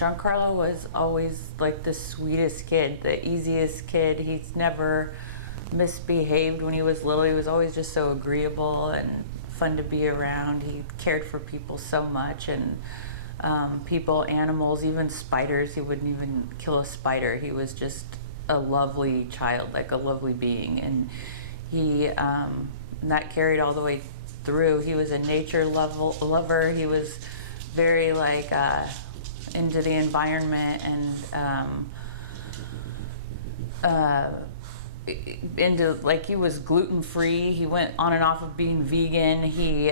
Giancarlo was always like the sweetest kid, the easiest kid. He's never misbehaved when he was little. He was always just so agreeable and fun to be around. He cared for people so much, and people, animals, even spiders. He wouldn't even kill a spider. He was just a lovely child, like a lovely being, and he that carried all the way through. He was a nature lover. He was very like into the environment and into, like, he was gluten-free. He went on and off of being vegan. He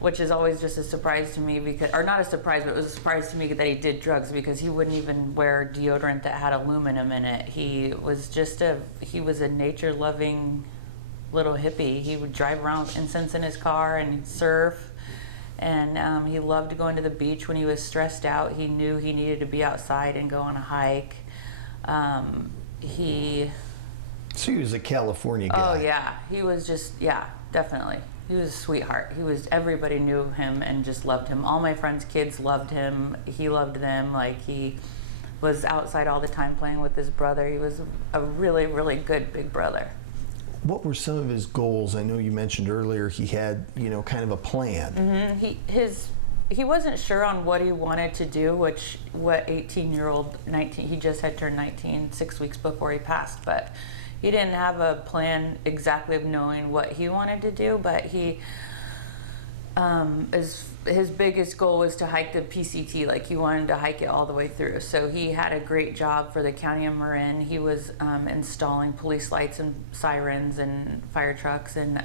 which is always just a surprise to me, because, or not a surprise, but it was a surprise to me that he did drugs, because he wouldn't even wear deodorant that had aluminum in it. He was a nature-loving little hippie. He would drive around with incense in his car and surf, and he loved going to the beach when he was stressed out. He knew he needed to be outside and go on a hike. So he was a California guy. Oh yeah, he was just, yeah, definitely. He was a sweetheart. Everybody knew him and just loved him. All my friends' kids loved him. He loved them. Like, he was outside all the time playing with his brother. He was a really, really good big brother. What were some of his goals? I know you mentioned earlier he had, kind of a plan. Mm-hmm. He wasn't sure on what he wanted to do, what 18-year-old, 19, he just had turned 19 6 weeks before he passed, but he didn't have a plan exactly of knowing what he wanted to do. But his biggest goal was to hike the PCT. Like, he wanted to hike it all the way through. So he had a great job for the county of Marin. He was installing police lights and sirens and fire trucks, and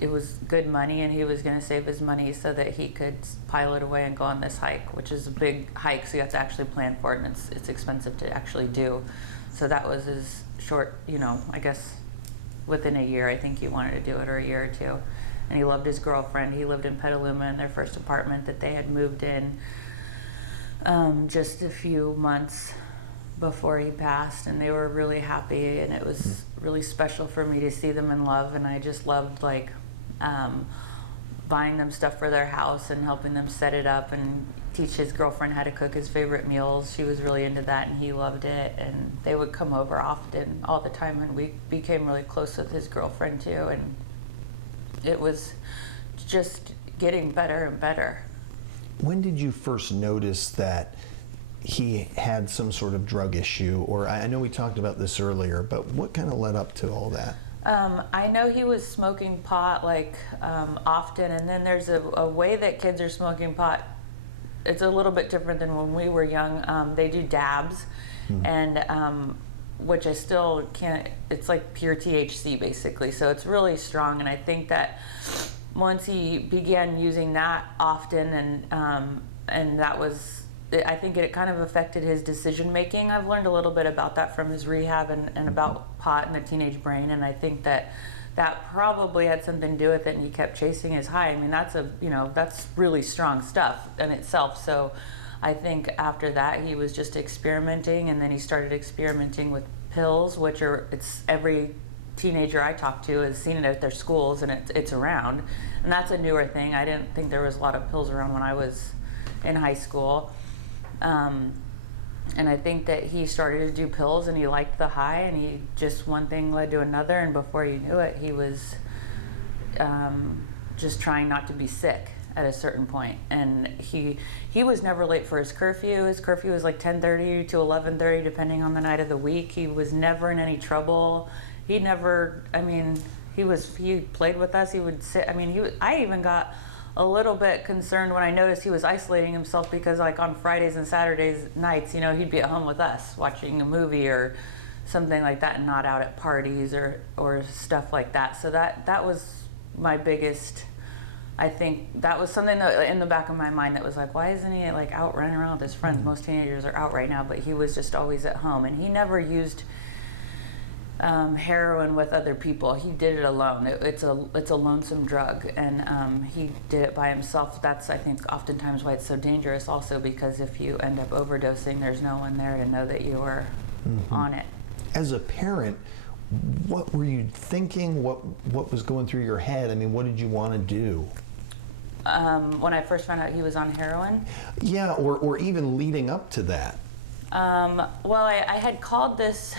it was good money, and he was going to save his money so that he could pile it away and go on this hike, which is a big hike, so you have to actually plan for it, and it's expensive to actually do. So that was his short, I guess within a year, I think he wanted to do it, or a year or two. And he loved his girlfriend. He lived in Petaluma in their first apartment that they had moved in just a few months before he passed, and they were really happy, and it was really special for me to see them in love. And I just loved, like, buying them stuff for their house and helping them set it up, and teach his girlfriend how to cook his favorite meals. She was really into that, and he loved it, and they would come over often, all the time, and we became really close with his girlfriend too, and it was just getting better and better. When did you first notice that he had some sort of drug issue? Or I know we talked about this earlier, but what kind of led up to all that? I know he was smoking pot, like, often, and then there's a way that kids are smoking pot. It's a little bit different than when we were young. They do dabs, and which I still can't, it's like pure THC basically, so it's really strong. And I think that once he began using that often, and that was, I think it kind of affected his decision making. I've learned a little bit about that from his rehab, and about pot and the teenage brain, and I think that probably had something to do with it, and he kept chasing his high. I mean, that's really strong stuff in itself. So I think after that he was just experimenting, and then he started experimenting with pills, which it's every teenager I talk to has seen it at their schools, and it's around, and that's a newer thing. I didn't think there was a lot of pills around when I was in high school. And I think that he started to do pills, and he liked the high, and he just, one thing led to another, and before you knew it, he was just trying not to be sick at a certain point. And he was never late for his curfew. His curfew was like 10:30 to 11:30, depending on the night of the week. He was never in any trouble. He never, I mean, he played with us. He would sit, I mean, I even got a little bit concerned when I noticed he was isolating himself, because, like, on Fridays and Saturdays nights, he'd be at home with us watching a movie or something like that, and not out at parties or stuff like that. So that was my biggest, I think that was something that in the back of my mind that was like, why isn't he, like, out running around with his friends? Most teenagers are out right now, but he was just always at home, and he never used heroin with other people. He did it alone. It's a lonesome drug, and he did it by himself. That's, I think, oftentimes why it's so dangerous also, because if you end up overdosing, there's no one there to know that you were on it. As a parent, what were you thinking? What was going through your head? I mean, what did you want to do? When I first found out he was on heroin. Yeah, or even leading up to that. Well, I had called this.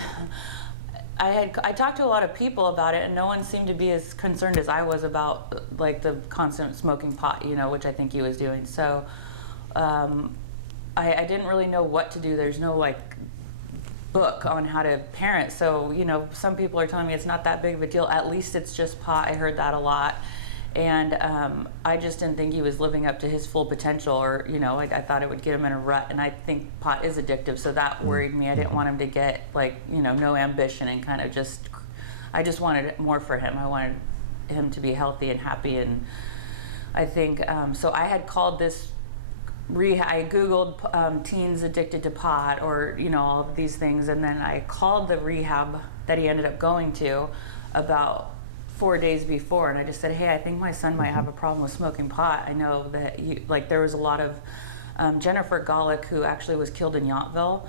I talked to a lot of people about it, and no one seemed to be as concerned as I was about like the constant smoking pot, which I think he was doing. So I didn't really know what to do. There's no like book on how to parent. So some people are telling me it's not that big of a deal. At least it's just pot. I heard that a lot. And I just didn't think he was living up to his full potential, or I thought it would get him in a rut. And I think pot is addictive, so that worried me. I didn't want him to get like no ambition and kind of I just wanted more for him. I wanted him to be healthy and happy. And I think so. I had called this rehab. I googled teens addicted to pot, or all of these things, and then I called the rehab that he ended up going to about 4 days before, and I just said, hey, I think my son might have a problem with smoking pot. I know that there was a lot of Jennifer Golick, who actually was killed in Yountville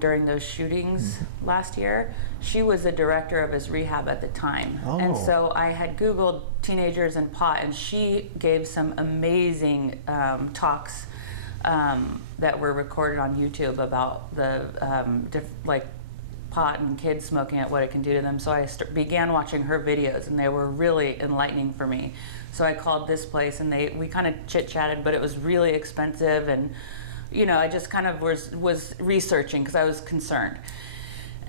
during those shootings last year. She was the director of his rehab at the time. And so I had Googled teenagers and pot, and she gave some amazing talks that were recorded on YouTube about the pot and kids smoking it, what it can do to them. So I began watching her videos, and they were really enlightening for me. So I called this place, and we kind of chit-chatted, but it was really expensive, and I just kind of was researching because I was concerned.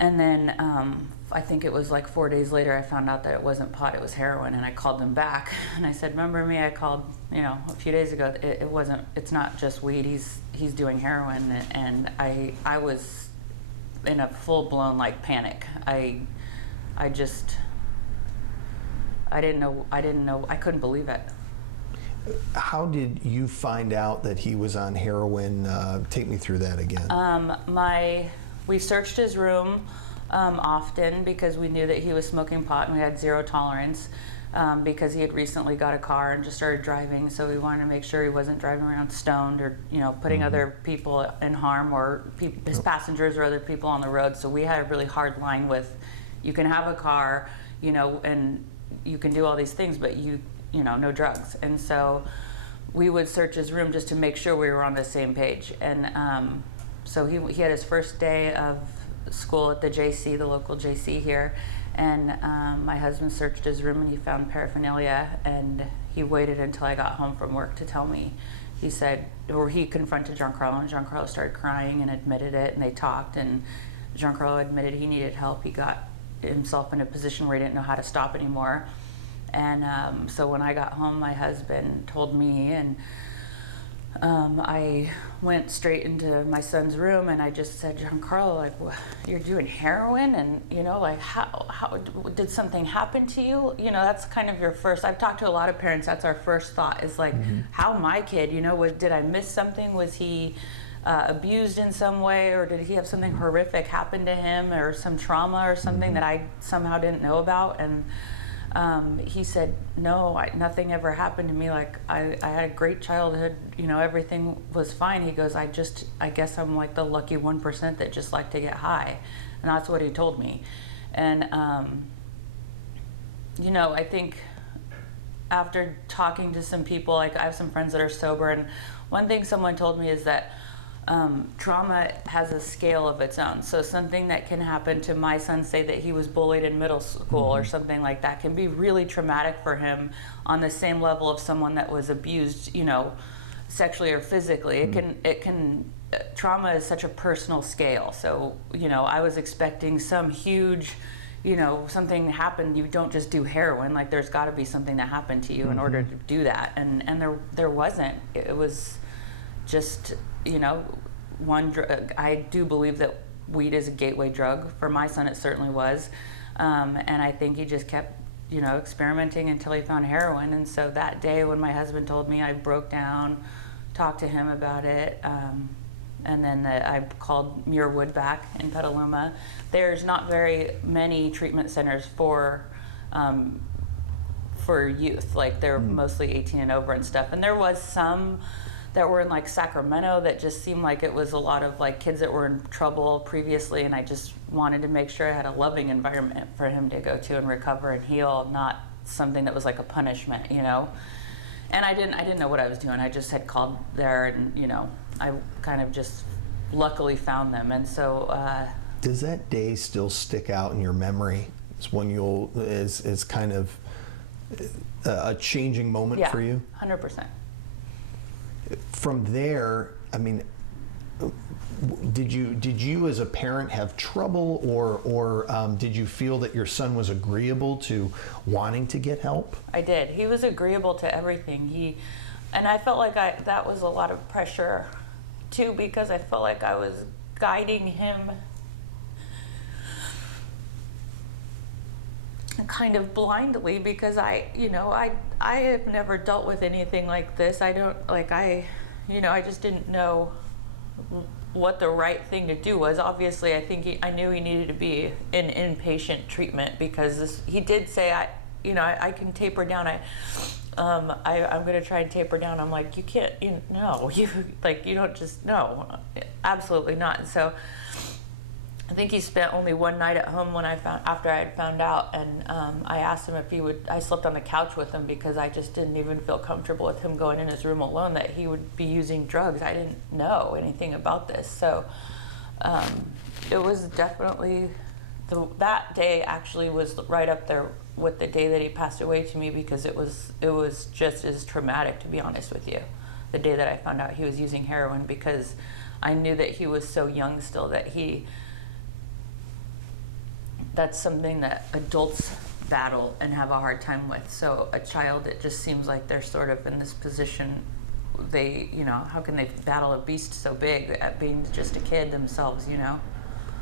And then I think it was like 4 days later I found out that it wasn't pot, it was heroin, and I called them back, and I said, remember me, I called a few days ago. It's not just weed, he's doing heroin. And I was in a full-blown like panic. I didn't know, I couldn't believe it. How did you find out that he was on heroin? Take me through that again. We searched his room often because we knew that he was smoking pot, and we had zero tolerance because he had recently got a car and just started driving. So we wanted to make sure he wasn't driving around stoned or putting other people in harm, or his passengers or other people on the road. So we had a really hard line with, you can have a car, and you can do all these things, but no drugs. And so we would search his room just to make sure we were on the same page. And so he had his first day of school at the JC, the local JC here, and my husband searched his room, and he found paraphernalia, and he waited until I got home from work to tell me. He said, or he confronted Giancarlo, and Giancarlo started crying and admitted it, and they talked, and Giancarlo admitted he needed help. He got himself in a position where he didn't know how to stop anymore. And so when I got home, my husband told me, and I went straight into my son's room, and I just said, Giancarlo, like, you're doing heroin, and like, how did something happen to you? That's kind of your first. I've talked to a lot of parents. That's our first thought is like, how my kid? Did I miss something? Was he abused in some way, or did he have something horrific happen to him, or some trauma or something that I somehow didn't know about? And he said, no, nothing ever happened to me. Like, I had a great childhood, everything was fine. He goes, I guess I'm like the lucky 1% that just like to get high. And that's what he told me. And, I think after talking to some people, like I have some friends that are sober, and one thing someone told me is that trauma has a scale of its own. So something that can happen to my son, say that he was bullied in middle school or something like that, can be really traumatic for him on the same level of someone that was abused, sexually or physically. It can trauma is such a personal scale. So, I was expecting some huge, something happened. You don't just do heroin. Like, there's got to be something that happened to you in order to do that. And there wasn't. It was just, one drug. I do believe that weed is a gateway drug. For my son, it certainly was. And I think he just kept, experimenting until he found heroin. And so that day when my husband told me, I broke down, talked to him about it. And then I called Muirwood back in Petaluma. There's not very many treatment centers for youth. Like, they're mostly 18 and over and stuff. And there was some that were in like Sacramento that just seemed like it was a lot of like kids that were in trouble previously, and I just wanted to make sure I had a loving environment for him to go to and recover and heal, not something that was like a punishment, And I didn't know what I was doing. I just had called there, and you know, I kind of just luckily found them. And so does that day still stick out in your memory? It's when is kind of a changing moment for you? 100%. From there, I mean, did you as a parent have trouble, or did you feel that your son was agreeable to wanting to get help? I did. He was agreeable to everything. And I felt like that was a lot of pressure too, because I felt like I was guiding him kind of blindly, because I have never dealt with anything like this. I just didn't know what the right thing to do was. Obviously, I knew he needed to be in inpatient treatment, because he did say, I can taper down. I'm going to try and taper down. I'm like, you can't, you don't just, no, absolutely not. And so I think he spent only one night at home after I had found out, and I asked him if I slept on the couch with him, because I just didn't even feel comfortable with him going in his room alone, that he would be using drugs. I didn't know anything about this. So it was definitely, that day actually was right up there with the day that he passed away to me, because it was just as traumatic, to be honest with you, the day that I found out he was using heroin, because I knew that he was so young still, that that's something that adults battle and have a hard time with. So a child, it just seems like they're sort of in this position. How can they battle a beast so big at being just a kid themselves,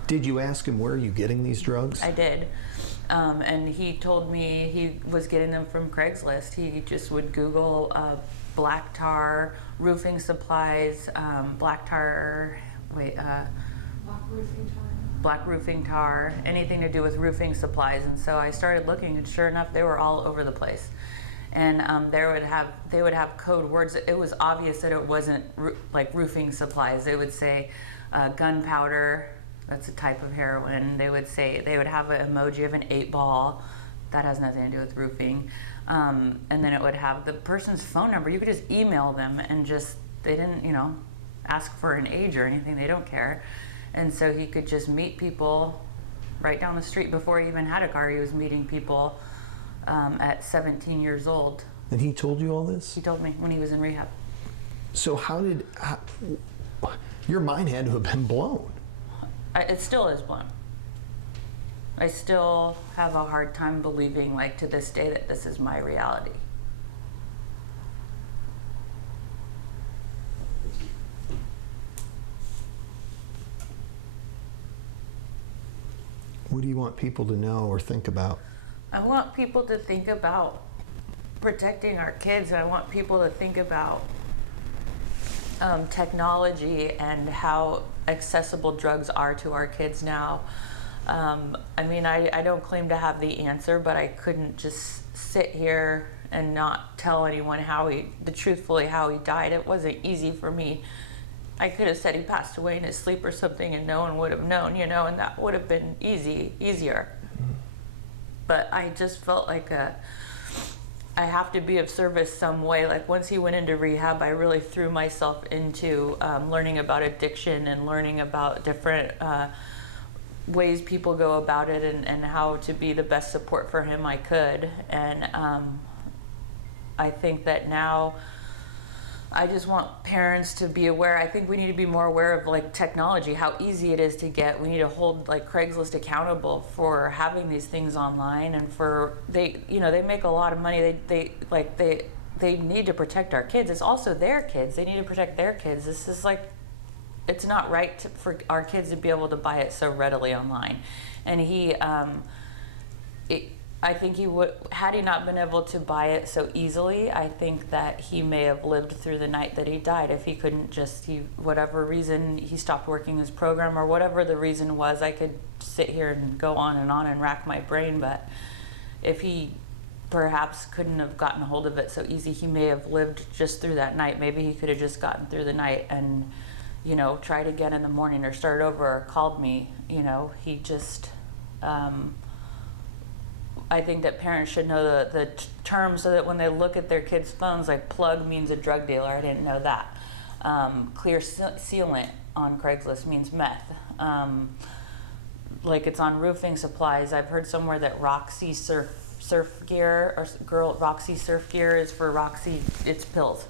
Did you ask him, where are you getting these drugs? I did. And he told me he was getting them from Craigslist. He just would Google black tar, roofing supplies, black roofing tar, anything to do with roofing supplies. And so I started looking, and sure enough, they were all over the place. And they would have code words. It was obvious that it wasn't like roofing supplies. They would say gunpowder, that's a type of heroin. They would have an emoji of an 8-ball. That has nothing to do with roofing. And then it would have the person's phone number. You could just email them, and they didn't, ask for an age or anything. They don't care. And so he could just meet people right down the street. Before he even had a car, he was meeting people at 17 years old. And he told you all this? He told me when he was in rehab. So your mind had to have been blown. It still is blown. I still have a hard time believing, like, to this day, that this is my reality. What do you want people to know or think about? I want people to think about protecting our kids. I want people to think about technology and how accessible drugs are to our kids now. I don't claim to have the answer, but I couldn't just sit here and not tell anyone truthfully how he died. It wasn't easy for me. I could have said he passed away in his sleep or something, and no one would have known, and that would have been easier. But I just felt like I have to be of service some way. Like, once he went into rehab, I really threw myself into learning about addiction and learning about different ways people go about it, and how to be the best support for him I could. And I think that now I just want parents to be aware. I think we need to be more aware of, like, technology, how easy it is to get. We need to hold, like, Craigslist accountable for having these things online, and they make a lot of money. They need to protect our kids. It's also their kids. They need to protect their kids. This is like, it's not right for our kids to be able to buy it so readily online. And I think he would, had he not been able to buy it so easily, I think that he may have lived through the night that he died. If he couldn't whatever reason, he stopped working his program, or whatever the reason was, I could sit here and go on and rack my brain. But if he perhaps couldn't have gotten a hold of it so easy, he may have lived just through that night. Maybe he could have just gotten through the night and, tried again in the morning, or started over, or called me. He just, I think that parents should know the term so that when they look at their kids' phones, like plug means a drug dealer. I didn't know that. Clear sealant on Craigslist means meth. Like it's on roofing supplies. I've heard somewhere that Roxy surf gear or Roxy surf gear is for Roxy. It's pills.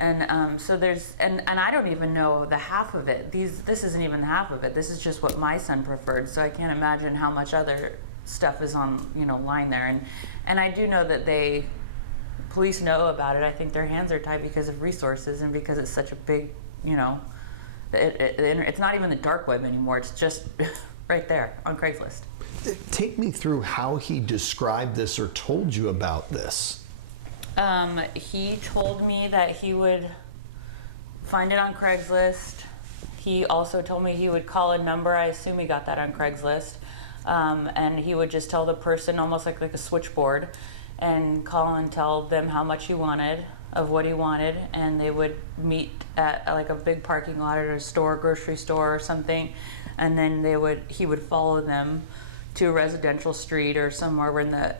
And so there's and I don't even know the half of it. This isn't even the half of it. This is just what my son preferred. So I can't imagine how much other stuff is on line there. And I do know that police know about it. I think their hands are tied because of resources and because it's such a big it's not even the dark web anymore. It's just right there on Craigslist. Take me through how he described this or told you about this. He told me that he would find it on Craigslist. He also told me he would call a number. I assume he got that on Craigslist. And he would just tell the person, almost like a switchboard, and call and tell them how much he wanted, of what he wanted, and they would meet at like a big parking lot at a store, grocery store or something, and then he would follow them to a residential street or somewhere in the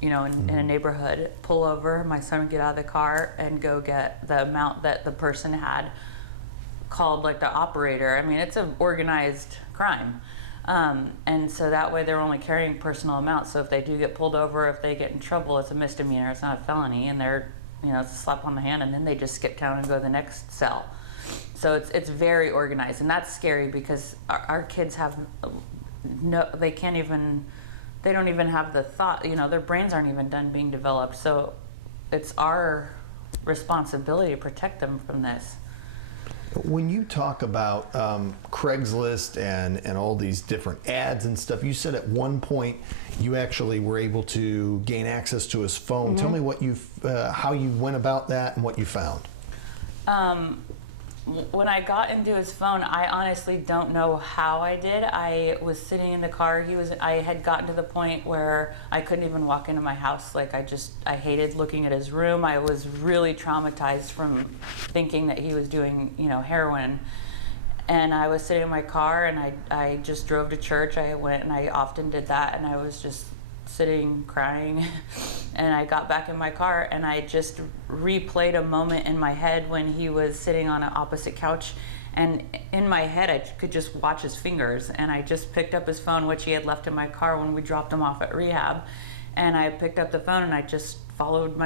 in a neighborhood, pull over, my son would get out of the car and go get the amount that the person had called like the operator. I mean, it's an organized crime. And so that way they're only carrying personal amounts. So if they do get pulled over, if they get in trouble, it's a misdemeanor, it's not a felony, and they're, it's a slap on the hand, and then they just skip town and go to the next cell. So it's very organized, and that's scary because our kids have they don't even have the thought, their brains aren't even done being developed. So it's our responsibility to protect them from this. When you talk about Craigslist and all these different ads and stuff, you said at one point you actually were able to gain access to his phone. Mm-hmm. Tell me how you went about that and what you found. When I got into his phone, I honestly don't know how I did. I was sitting in the car. I had gotten to the point where I couldn't even walk into my house. Like I hated looking at his room. I was really traumatized from thinking that he was doing, heroin. And I was sitting in my car, and I just drove to church. I went, and I often did that, and I was just sitting crying. And I got back in my car, and I just replayed a moment in my head when he was sitting on an opposite couch, and in my head I could just watch his fingers. And I just picked up his phone, which he had left in my car when we dropped him off at rehab, and I picked up the phone and I just followed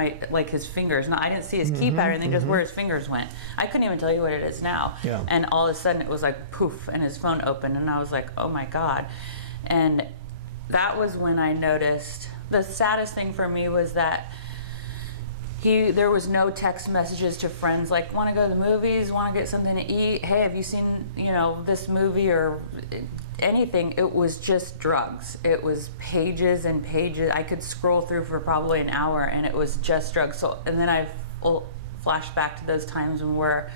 his fingers. Now I didn't see his keypad or anything, just where his fingers went. I couldn't even tell you what it is now. Yeah. And all of a sudden it was like poof, and his phone opened, and I was like, oh my God. And that was when I noticed. The saddest thing for me was that there was no text messages to friends like, want to go to the movies, want to get something to eat, hey, have you seen this movie or anything. It was just drugs. It was pages and pages. I could scroll through for probably an hour, and it was just drugs. So, and then I flashed back to those times when we're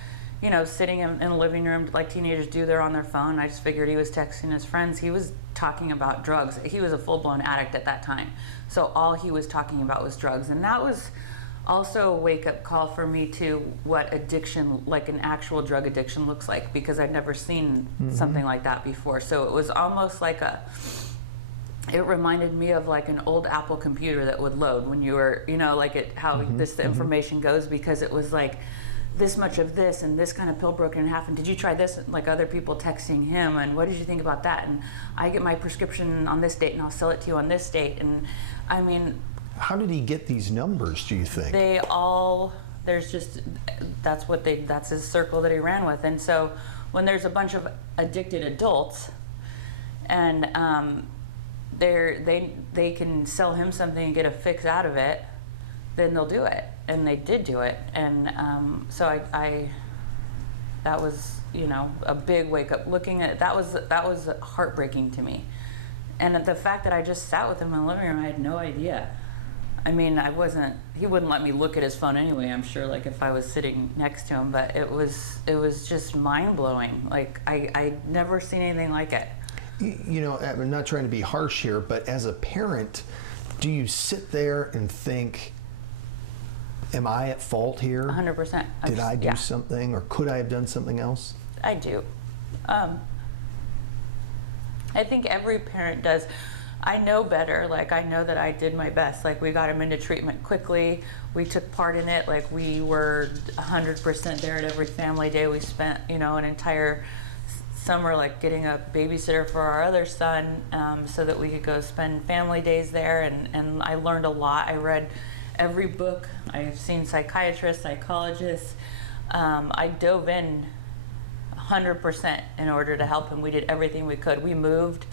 sitting in a living room like teenagers do. They're on their phone. I just figured he was texting his friends. He was talking about drugs. He was a full-blown addict at that time. So all he was talking about was drugs. And that was also a wake-up call for me to what addiction, like an actual drug addiction, looks like, because I'd never seen something like that before. So it was almost like it reminded me of like an old Apple computer that would load when you were, the information goes, because it was like, this much of this and this kind of pill broken in half, and did you try this? Like other people texting him, and what did you think about that? And I get my prescription on this date, and I'll sell it to you on this date. And I mean, how did he get these numbers, do you think? That's his circle that he ran with. And so when there's a bunch of addicted adults, and they can sell him something and get a fix out of it, then they'll do it. And they did do it. And so I that was, a big wake up. Looking at it, that was heartbreaking to me. And the fact that I just sat with him in the living room, I had no idea. I mean, he wouldn't let me look at his phone anyway, I'm sure, like if I was sitting next to him, but it was just mind blowing. Like I'd never seen anything like it. I'm not trying to be harsh here, but as a parent, do you sit there and think, am I at fault here? 100%. Did I do something, or could I have done something else? I do. I think every parent does. I know better. Like, I know that I did my best. Like, we got him into treatment quickly. We took part in it. Like, we were 100% there at every family day. We spent, you know, an entire summer, like, getting a babysitter for our other son, so that we could go spend family days there. And I learned a lot. I read every book. I've seen psychiatrists, psychologists. I dove in 100% in order to help him. We did everything we could. We moved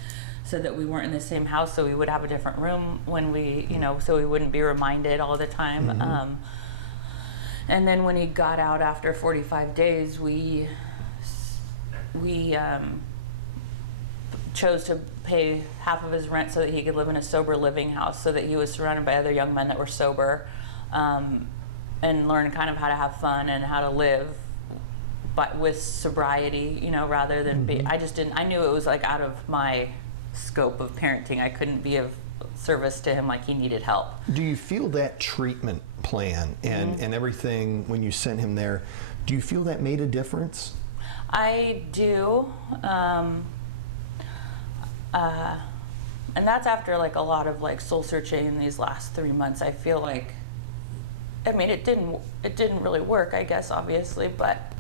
so that we weren't in the same house, so we would have a different room when we, you know, so we wouldn't be reminded all the time. And then when he got out after 45 days, we chose to pay half of his rent so that he could live in a sober living house, so that he was surrounded by other young men that were sober, and learn kind of how to have fun and how to live, but with sobriety, you know, rather than be, I knew it was like out of my scope of parenting. I couldn't be of service to him, like he needed help. Do you feel that treatment plan and everything when you sent him there, do you feel that made a difference? I do. And that's after like a lot of like soul searching in these last 3 months. I feel like, I mean, it didn't really work, I guess, obviously, but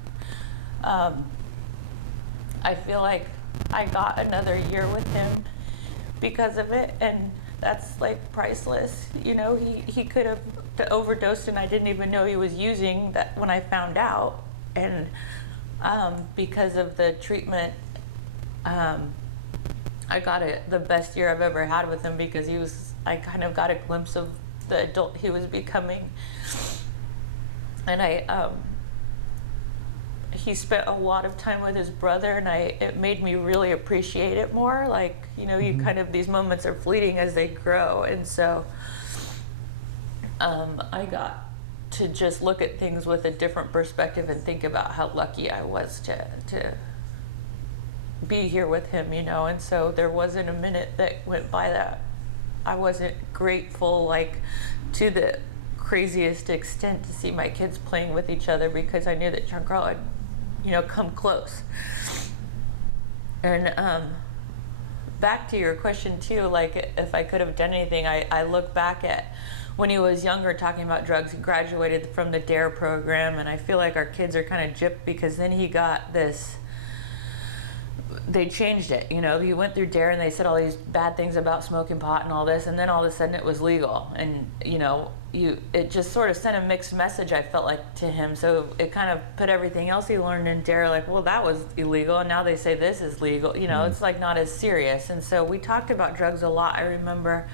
I feel like I got another year with him because of it, and that's like priceless. You know, he could have overdosed and I didn't even know he was using that when I found out. And because of the treatment, I got the best year I've ever had with him, because I kind of got a glimpse of the adult he was becoming. And he spent a lot of time with his brother, and it made me really appreciate it more. Like, you know, you kind of, these moments are fleeting as they grow. And so I got to just look at things with a different perspective and think about how lucky I was to be here with him, you know. And so there wasn't a minute that went by that I wasn't grateful, like, to the craziest extent, to see my kids playing with each other, because I knew that John Carl had, you know, come close. And back to your question too, like if I could have done anything, I look back at when he was younger, talking about drugs. He graduated from the DARE program, and I feel like our kids are kind of gypped, because then he got this, they changed it, you know. He went through DARE and they said all these bad things about smoking pot and all this, and then all of a sudden it was legal. And, you know, it just sort of sent a mixed message, I felt like, to him. So it kind of put everything else he learned in DARE, like, well, that was illegal, and now they say this is legal. You know, it's like not as serious. And so we talked about drugs a lot. I remember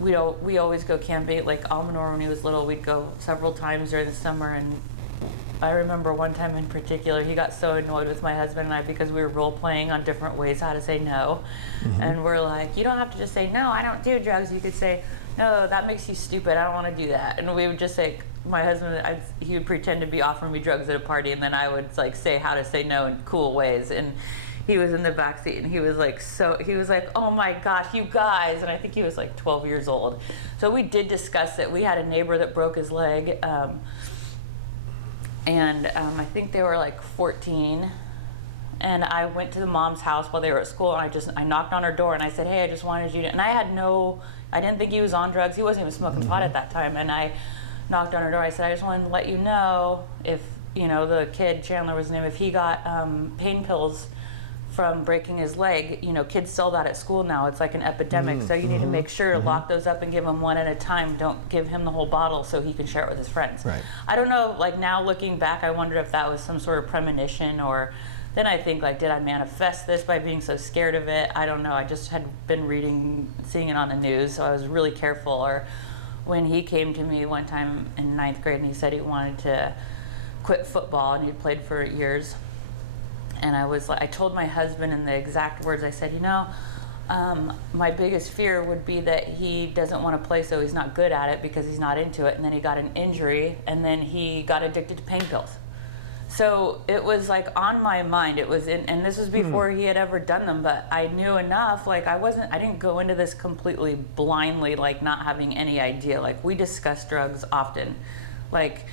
we always go camping, like Almanor when he was little. We'd go several times during the summer, and I remember one time in particular, he got so annoyed with my husband and I, because we were role playing on different ways how to say no. And we're like, you don't have to just say, no, I don't do drugs. You could say, no, that makes you stupid, I don't want to do that. And we would just say, my husband, he would pretend to be offering me drugs at a party, and then I would like say how to say no in cool ways. And he was in the back seat, and he was like, oh my gosh, you guys. And I think he was like 12 years old. So we did discuss it. We had a neighbor that broke his leg, and I think they were like 14. And I went to the mom's house while they were at school, and I knocked on her door, and I said, hey, I just wanted you to, and I didn't think he was on drugs. He wasn't even smoking pot at that time. And I knocked on her door. I said, I just wanted to let you know, if, you know, the kid, Chandler was his name, if he got pain pills from breaking his leg, you know, kids sell that at school now. It's like an epidemic. So you need to make sure to lock those up and give him one at a time. Don't give him the whole bottle so he can share it with his friends. Right. I don't know, like now looking back, I wonder if that was some sort of premonition, or then I think, like, did I manifest this by being so scared of it? I don't know. I just had been seeing it on the news, so I was really careful. Or when he came to me one time in 9th grade and he said he wanted to quit football, and he'd played for years. And I told my husband in the exact words, I said, you know, my biggest fear would be that he doesn't want to play, so he's not good at it because he's not into it. And then he got an injury, and then he got addicted to pain pills. So it was like on my mind. It was and this was before he had ever done them, but I knew enough. Like I didn't go into this completely blindly, like not having any idea. Like we discussed drugs often. Like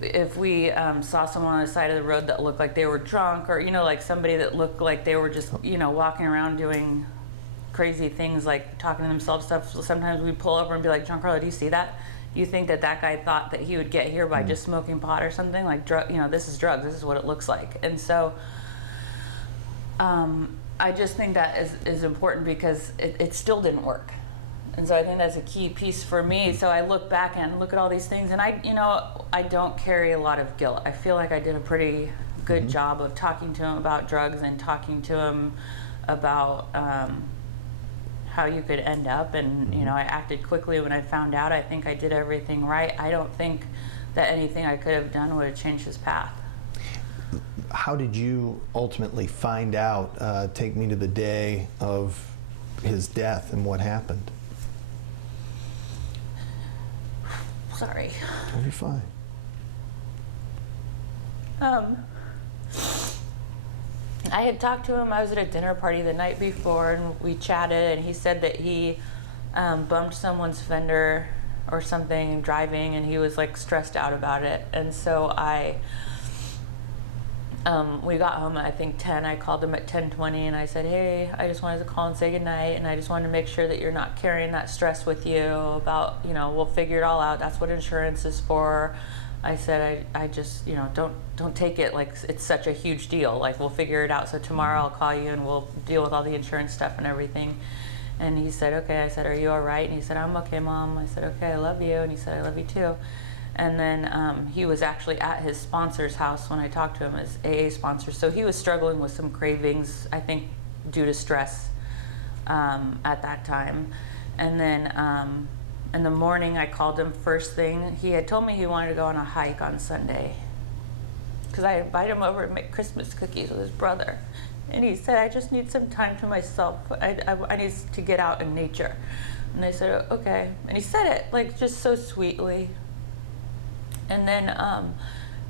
if we saw someone on the side of the road that looked like they were drunk, or, you know, like somebody that looked like they were just, you know, walking around doing crazy things like talking to himself stuff. So sometimes we'd pull over and be like, Giancarlo, do you see that? Do you think that guy thought that he would get here by just smoking pot or something? Like, this is drugs. This is what it looks like. And so I just think that is important because it still didn't work. And so I think that's a key piece for me. So I look back and look at all these things, and I don't carry a lot of guilt. I feel like I did a pretty good job of talking to him about drugs and talking to him about how you could end up. And I acted quickly when I found out. I think I did everything right. I don't think that anything I could have done would have changed his path. How did you ultimately find out? Take me to the day of his death and what happened. Sorry. You're fine. I had talked to him. I was at a dinner party the night before, and we chatted, and he said that he bumped someone's fender or something driving, and he was like stressed out about it. And so we got home at I think 10. I called him at 10:20 and I said, hey, I just wanted to call and say goodnight, and I just wanted to make sure that you're not carrying that stress with you about, we'll figure it all out. That's what insurance is for. I said, I just, don't take it like it's such a huge deal. Like, we'll figure it out. So tomorrow I'll call you and we'll deal with all the insurance stuff and everything. And he said, okay. I said, are you all right? And he said, I'm okay, Mom. I said, okay, I love you. And he said, I love you too. And then he was actually at his sponsor's house when I talked to him, his AA sponsor. So he was struggling with some cravings, I think, due to stress at that time. And then in the morning, I called him first thing. He had told me he wanted to go on a hike on Sunday because I invited him over to make Christmas cookies with his brother. And he said, I just need some time to myself. I need to get out in nature. And I said, okay. And he said it like just so sweetly. And then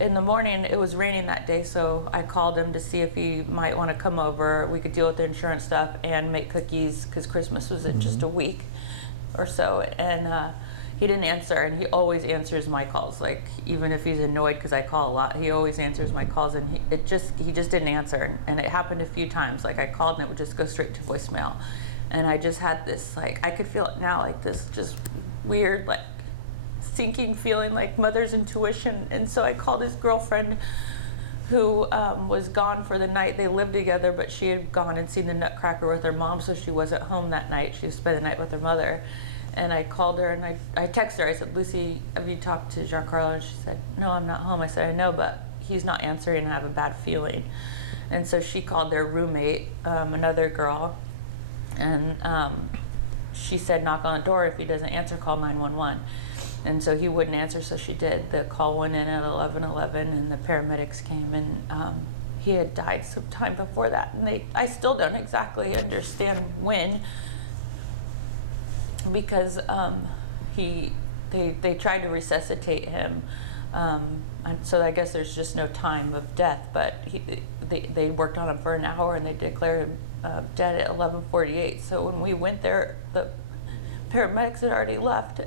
in the morning, it was raining that day, so I called him to see if he might want to come over. We could deal with the insurance stuff and make cookies because Christmas was in just a week or so. And he didn't answer, and he always answers my calls. Like, even if he's annoyed because I call a lot, he always answers my calls, and he just didn't answer. And it happened a few times. Like, I called and it would just go straight to voicemail. And I just had this, like, I could feel it now, like this just weird, like, sinking feeling, like mother's intuition. And so I called his girlfriend who was gone for the night. They lived together, but she had gone and seen the Nutcracker with her mom, so she wasn't home that night. She spent the night with her mother. And I called her and I texted her. I said, Lucy, have you talked to Giancarlo? And she said, no, I'm not home. I said, I know, but he's not answering and I have a bad feeling. And so she called their roommate, another girl, and she said, knock on the door. If he doesn't answer, call 911. And so he wouldn't answer, so she did. The call went in at 11:11, and the paramedics came, and he had died some time before that. And I still don't exactly understand when, because they tried to resuscitate him. And so I guess there's just no time of death, but they worked on him for an hour, and they declared him dead at 11:48. So when we went there, the paramedics had already left.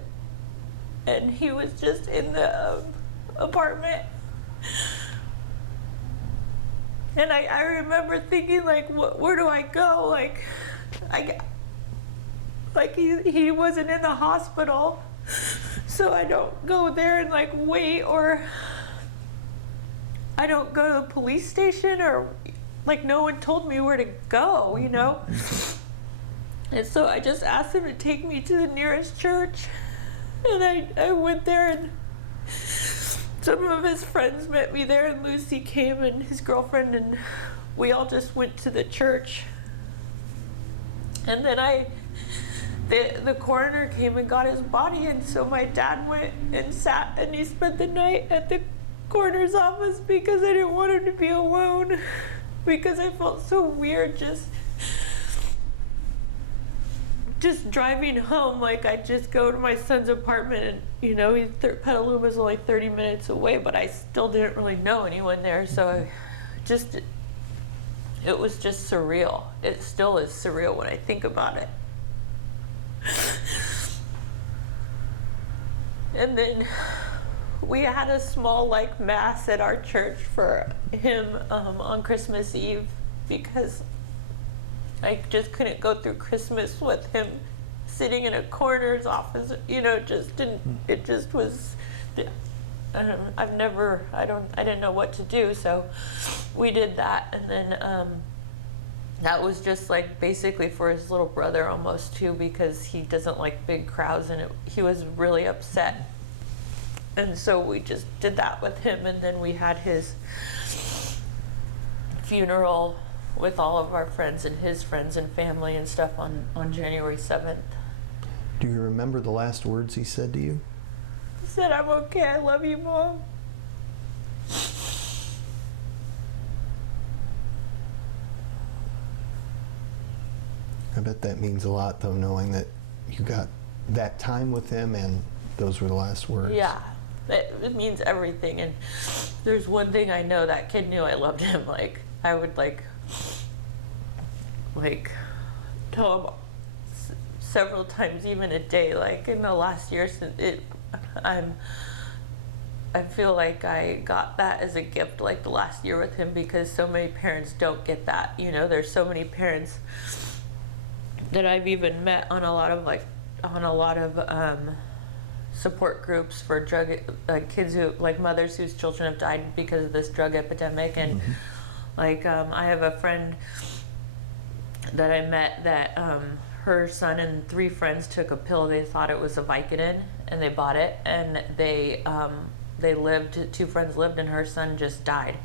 And he was just in the apartment. And I remember thinking, like, where do I go? Like he wasn't in the hospital, so I don't go there and like wait, or I don't go to the police station, or like no one told me where to go, And so I just asked him to take me to the nearest church. And I went there, and some of his friends met me there, and Lucy came and his girlfriend, and we all just went to the church. And then the coroner came and got his body, and so my dad went and sat, and he spent the night at the coroner's office because I didn't want him to be alone, because I felt so weird just driving home. Like, I just go to my son's apartment, and Petaluma's only 30 minutes away, but I still didn't really know anyone there. So it was just surreal. It still is surreal when I think about it. And then we had a small mass at our church for him on Christmas Eve, because I just couldn't go through Christmas with him sitting in a coroner's office, you know, just didn't, it just was, I didn't know what to do, so we did that, and then that was just like basically for his little brother almost too, because he doesn't like big crowds, and he was really upset, and so we just did that with him, and then we had his funeral with all of our friends and his friends and family and stuff on January 7th. Do you remember the last words he said to you? He said, "I'm okay, I love you, Mom." I bet that means a lot, though, knowing that you got that time with him and those were the last words. Yeah, it means everything. And there's one thing I know, that kid knew I loved him. Like, I would like tell him several times, even a day, like in the last year since I feel like I got that as a gift, like the last year with him, because so many parents don't get that. You know, there's so many parents that I've even met on a lot of support groups for drug kids who, like mothers whose children have died because of this drug epidemic, and like I have a friend that I met that her son and 3 friends took a pill. They thought it was a Vicodin, and they bought it, and they lived. 2 friends lived, and her son just died.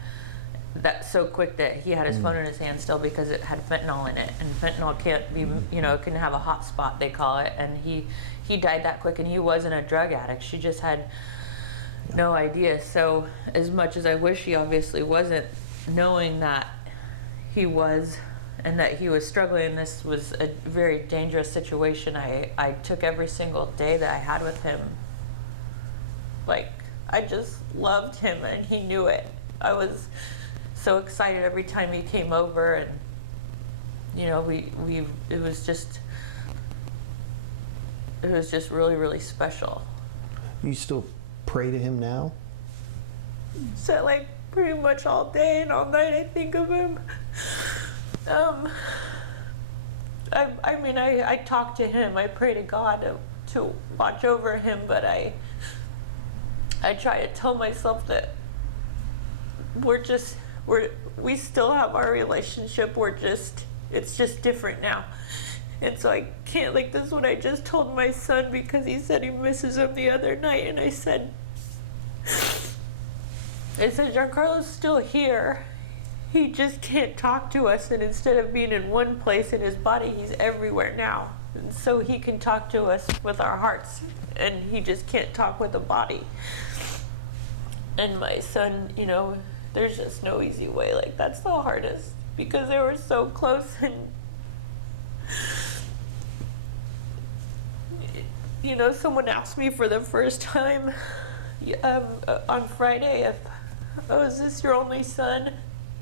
That's so quick that he had his phone in his hand still, because it had fentanyl in it, and fentanyl can't be, you know, it can have a hot spot, they call it, and he died that quick, and he wasn't a drug addict. She just had no idea. So as much as I wish he obviously wasn't, knowing that he was, and that he was struggling, this was a very dangerous situation, I took every single day that I had with him, like, I just loved him, and he knew it. I was so excited every time he came over, and you know, it was just really, really special. You still pray to him now? So like pretty much all day and all night I think of him. I mean, I talk to him, I pray to God to watch over him, but I try to tell myself that we still have our relationship, it's just different now. And so I can't, like, this is what I just told my son, because he said he misses him the other night, and I said, Giancarlo's still here. He just can't talk to us, and instead of being in one place in his body, he's everywhere now. And so he can talk to us with our hearts, and he just can't talk with the body. And my son, you know, there's just no easy way. Like, that's the hardest, because they were so close. And you know, someone asked me for the first time on Friday if, "Oh, is this your only son?"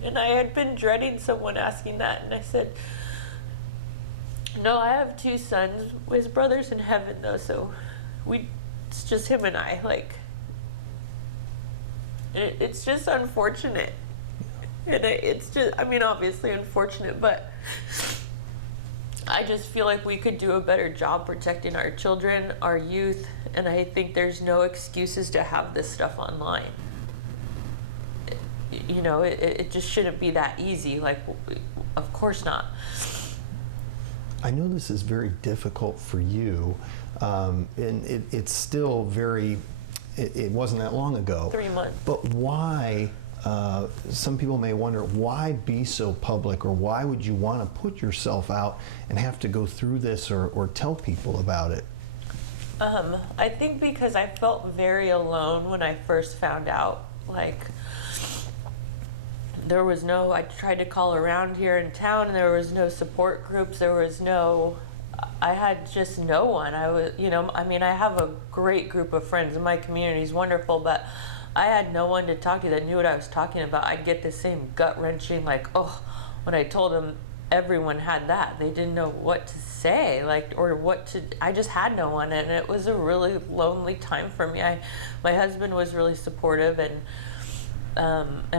And I had been dreading someone asking that, and I said, "No, I have 2 sons. His brother's in heaven, though, so it's just him and I." Like, it's just unfortunate, and it's just, I mean, obviously unfortunate, but I just feel like we could do a better job protecting our children, our youth, and I think there's no excuses to have this stuff online. You know, it just shouldn't be that easy. Like, of course not. I know this is very difficult for you, and it's still very, it wasn't that long ago. 3 months. But why, some people may wonder, why be so public, or why would you want to put yourself out and have to go through this or tell people about it? I think because I felt very alone when I first found out. Like, there was no, I tried to call around here in town, and there was no support groups, I had just no one. I was, you know, I mean, I have a great group of friends, and my community is wonderful, but I had no one to talk to that knew what I was talking about. I'd get the same gut-wrenching, like, oh, when I told them everyone had that, they didn't know what to say, like, or what to, I just had no one, and it was a really lonely time for me. My husband was really supportive, and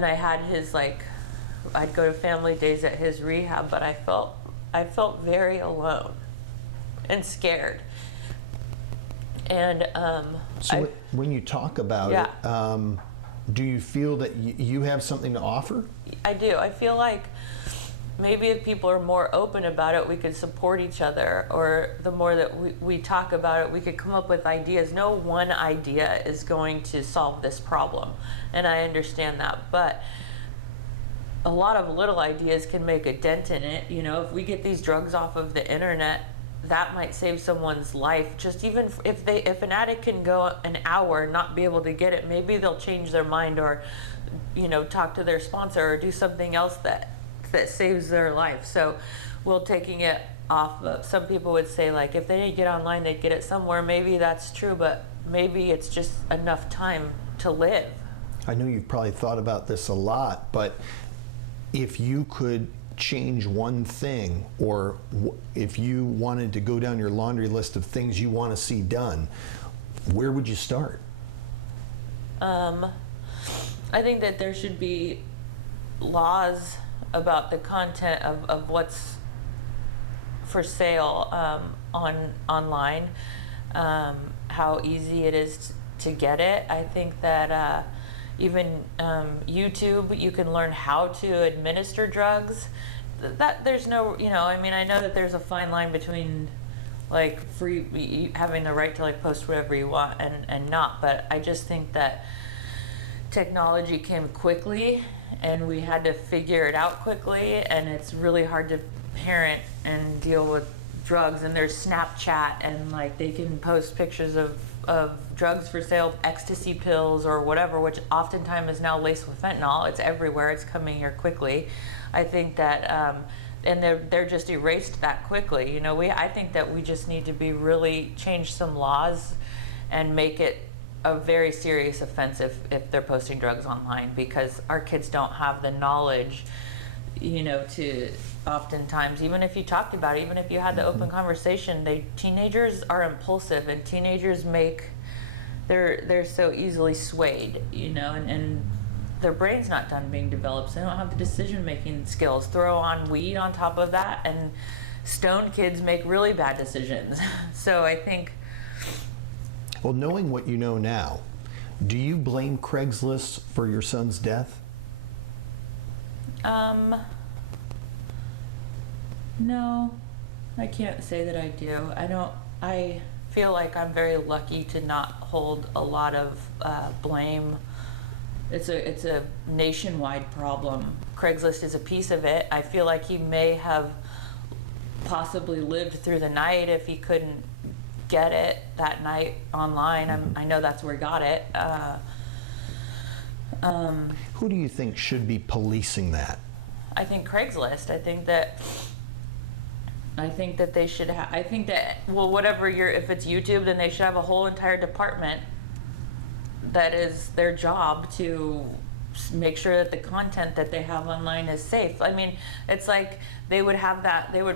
I had his, like, I'd go to family days at his rehab, but I felt I felt very alone and scared. And So when you talk about Yeah. it, do you feel that you have something to offer? I do. I feel like maybe if people are more open about it, we could support each other, or the more that we talk about it, we could come up with ideas. No one idea is going to solve this problem, and I understand that, but a lot of little ideas can make a dent in it. You know, if we get these drugs off of the internet, that might save someone's life. Just even if an addict can go an hour and not be able to get it, maybe they'll change their mind, or, you know, talk to their sponsor or do something else that saves their life. So we'll taking it off. Some people would say, like, if they didn't get online, they'd get it somewhere. Maybe that's true, but maybe it's just enough time to live. I know you've probably thought about this a lot, but if you could change one thing, or if you wanted to go down your laundry list of things you want to see done, where would you start? I think that there should be laws about the content of what's for sale online, how easy it is to get it. I think that even YouTube, you can learn how to administer drugs. That there's no, you know, I mean, I know that there's a fine line between like having the right to like post whatever you want and not, but I just think that technology came quickly and we had to figure it out quickly, and it's really hard to parent and deal with drugs. And there's Snapchat, and like they can post pictures of drugs for sale, ecstasy pills or whatever, which oftentimes is now laced with fentanyl. It's everywhere. It's coming here quickly. I think that, and they're just erased that quickly. You know, I think that we just need to really change some laws and make it a very serious offense if they're posting drugs online, because our kids don't have the knowledge, you know, to oftentimes, even if you talked about it, even if you had the open conversation, teenagers are impulsive, and teenagers they're so easily swayed, you know, and their brain's not done being developed, so they don't have the decision-making skills. Throw on weed on top of that, and stoned kids make really bad decisions. So I think... Well, knowing what you know now, do you blame Craigslist for your son's death? No, I can't say that I do. I feel like I'm very lucky to not hold a lot of blame. It's a nationwide problem. Craigslist is a piece of it. I feel like he may have possibly lived through the night if he couldn't get it that night online. I know that's where he got it. Who do you think should be policing that? I think Craigslist. I think that they should have, I think that, well, whatever if it's YouTube, then they should have a whole entire department that is their job to make sure that the content that they have online is safe. I mean, it's like they would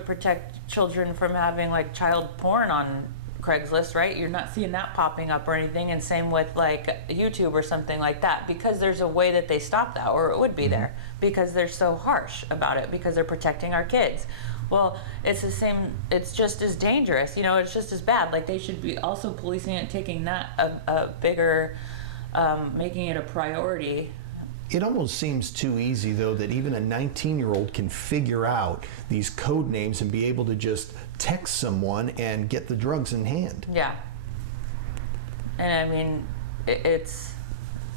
protect children from having like child porn on Craigslist, right? You're not seeing that popping up or anything, and same with like YouTube or something like that, because there's a way that they stop that, or it would be there, because they're so harsh about it, because they're protecting our kids. Well, it's the same, it's just as dangerous, you know, it's just as bad. Like they should be also policing it, taking that a bigger, making it a priority. It almost seems too easy, though, that even a 19-year-old can figure out these code names and be able to just text someone and get the drugs in hand. Yeah. And I mean,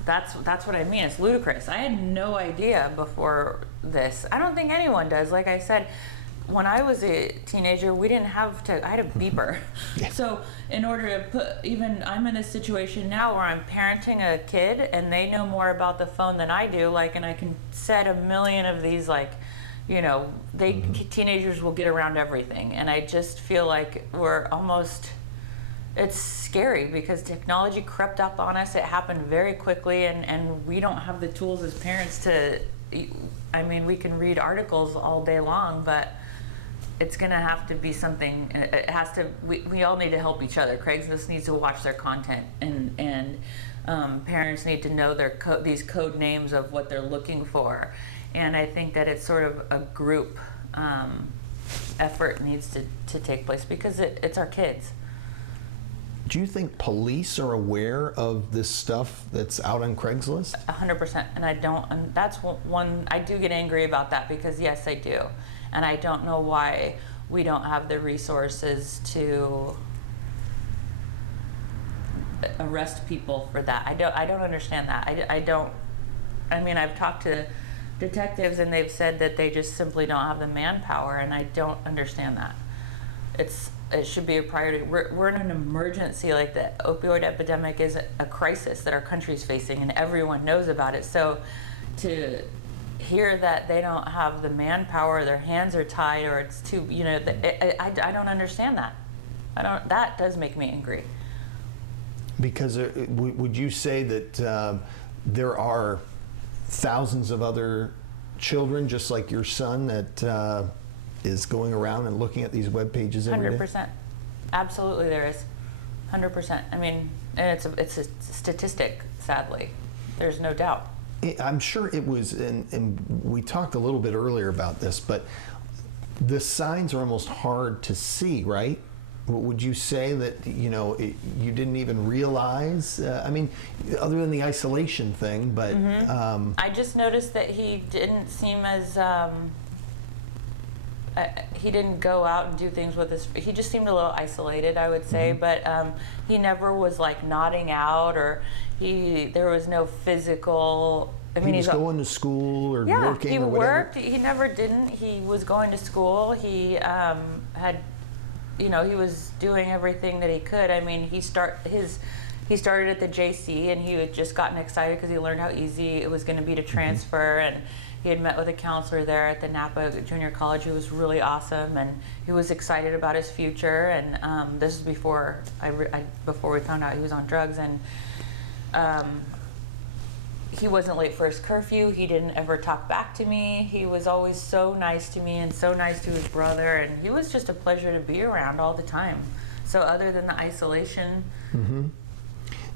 that's what I mean. It's ludicrous. I had no idea before this. I don't think anyone does. Like I said, when I was a teenager, we didn't have I had a beeper. Yeah. So in order to I'm in a situation now where I'm parenting a kid and they know more about the phone than I do, like, and I can set a million of these, like, you know, teenagers will get around everything. And I just feel like it's scary because technology crept up on us. It happened very quickly, and we don't have the tools as parents I mean, we can read articles all day long, but it's going to have to be something. It has to. We all need to help each other. Craigslist needs to watch their content, and parents need to know these code names of what they're looking for. And I think that it's sort of a group effort needs to take place because it's our kids. Do you think police are aware of this stuff that's out on Craigslist? 100%. And I don't, and that's one, I do get angry about that because yes, I do. And I don't know why we don't have the resources to arrest people for that. I don't understand that. I mean, I've talked to detectives and they've said that they just simply don't have the manpower, and I don't understand that. It should be a priority. We're in an emergency. Like, the opioid epidemic is a crisis that our country's facing, and everyone knows about it. So to hear that they don't have the manpower, their hands are tied, or it's too, I don't understand that. That does make me angry. Because would you say that there are thousands of other children just like your son that is going around and looking at these web pages every day? 100%. Absolutely, there is. 100%. I mean, and it's a statistic, sadly. There's no doubt. I'm sure it was, and we talked a little bit earlier about this, but the signs are almost hard to see, right? Would you say that, you didn't even realize, I mean, other than the isolation thing, but... I just noticed that he didn't seem as, he didn't go out and do things with his, he just seemed a little isolated, I would say, but he never was like nodding out, or there was no physical... I mean, he was going to school or working or whatever? Yeah, he worked. He never didn't. He was going to school. He had... he was doing everything that he could. I mean, he started at the JC, and he had just gotten excited because he learned how easy it was going to be to transfer, and he had met with a counselor there at the Napa Junior College who was really awesome, and he was excited about his future. And this is before before we found out he was on drugs, and he wasn't late for his curfew. He didn't ever talk back to me. He was always so nice to me and so nice to his brother, and he was just a pleasure to be around all the time. So other than the isolation...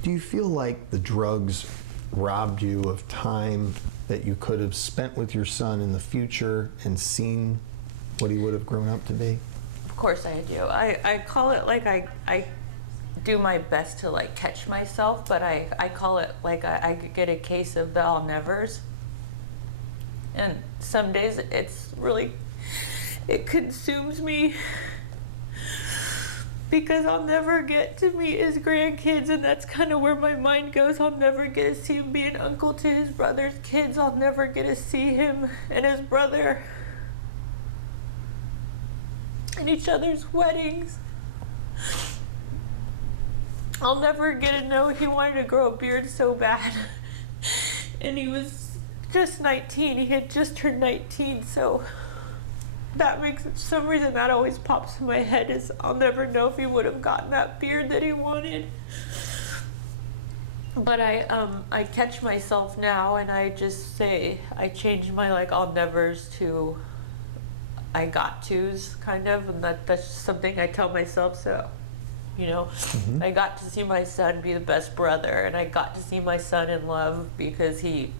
Do you feel like the drugs robbed you of time that you could have spent with your son in the future and seen what he would have grown up to be? Of course I do. I call it like I do my best to like catch myself, but I call it like I get a case of the I'll nevers. And some days it consumes me because I'll never get to meet his grandkids, and that's kind of where my mind goes. I'll never get to see him be an uncle to his brother's kids. I'll never get to see him and his brother in each other's weddings. I'll never get to know he wanted to grow a beard so bad. And he was just 19. He had just turned 19, so that makes, for some reason, that always pops in my head, is I'll never know if he would have gotten that beard that he wanted. But I catch myself now, and I just say, I change my I'll nevers to I got tos, kind of, and that's just something I tell myself. So I got to see my son be the best brother, and I got to see my son in love because he,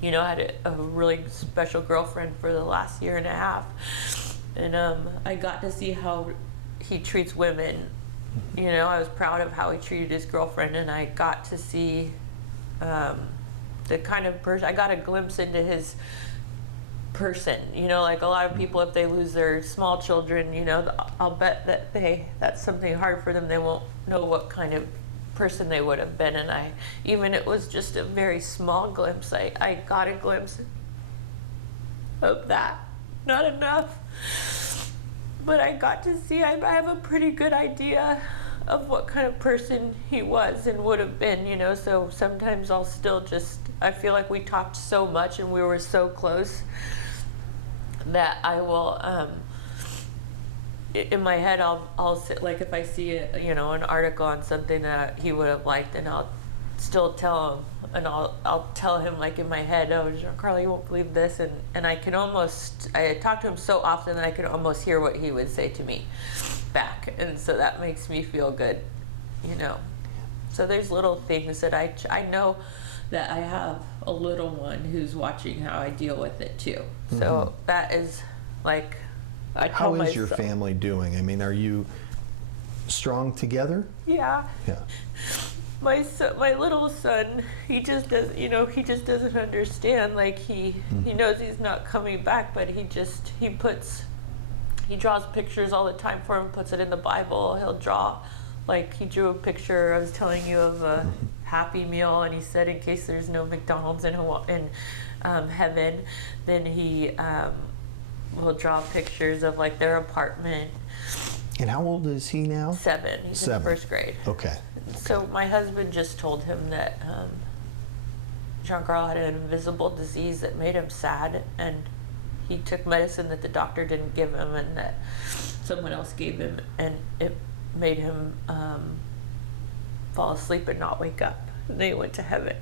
had a really special girlfriend for the last year and a half. And I got to see how he treats women. I was proud of how he treated his girlfriend, and I got to see the kind of person, I got a glimpse into his person. Like a lot of people, if they lose their small children, I'll bet that that's something hard for them. They won't know what kind of person they would have been. And even it was just a very small glimpse. I got a glimpse of that. Not enough, but I got to see, I have a pretty good idea of what kind of person he was and would have been, so sometimes I'll still I feel like we talked so much and we were so close that I will, in my head, I'll sit, like if I see an article on something that he would have liked, and I'll still tell him, and I'll tell him like in my head, oh, Carla, you won't believe this, and I talk to him so often that I can almost hear what he would say to me back, and so that makes me feel good, So there's little things that I know that I have a little one who's watching how I deal with it too. So that is I How tell is your myself- family doing? I mean, are you strong together? Yeah. Yeah. My little son, he just does, he just doesn't understand. Like he knows he's not coming back, but he draws pictures all the time for him, puts it in the Bible. He'll draw, like he drew a picture, I was telling you, of a Happy Meal, and he said in case there's no McDonald's in heaven, then he will draw pictures of like their apartment. And how old is he now? 7. He's in 1st grade. Okay. So my husband just told him that Jean-Carl had an invisible disease that made him sad, and he took medicine that the doctor didn't give him and that someone else gave him, and it made him fall asleep and not wake up. And they went to heaven.